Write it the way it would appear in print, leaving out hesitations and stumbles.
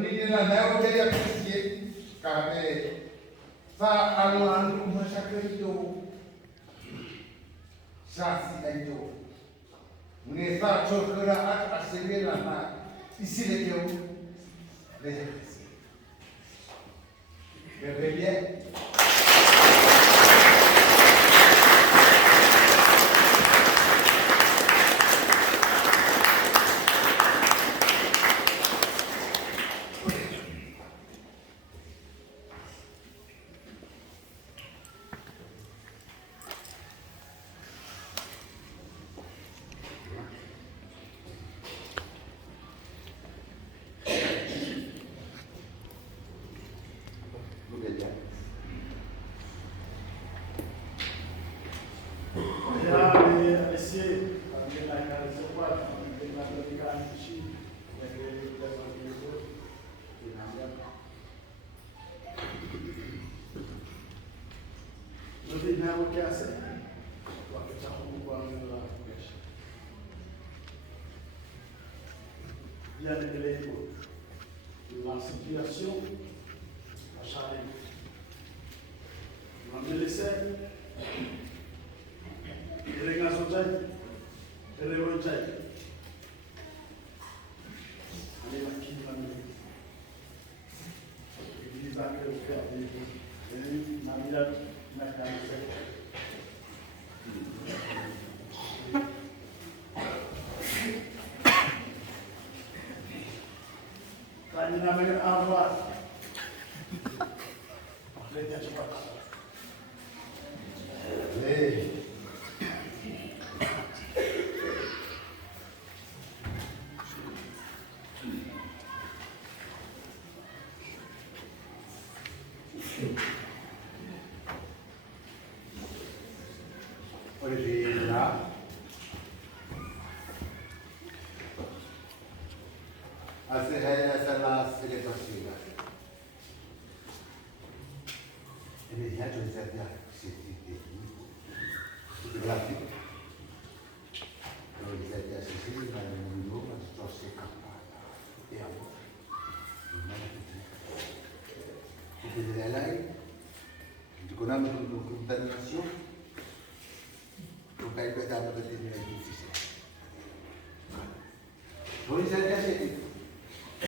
ni na nao dia kisi kame sa alu masyarakat itu sasi itu munesa chokera at asirela na isi leo leja kisi bebele via la circulation à Charlie. On a laissé les gazotay et les rontay. Allez, la qui va nous l'église à que le faire des Navidad, la caractère. Namanya awal, lihatnya cepat. Así es la celebración. En el día de hoy se ha gráfico. Pero el día de hoy se ha mundo, mas só se capaz. E agora? O que de lá é de quando nós contaminação, o que é verdade para ter difícil. Por isso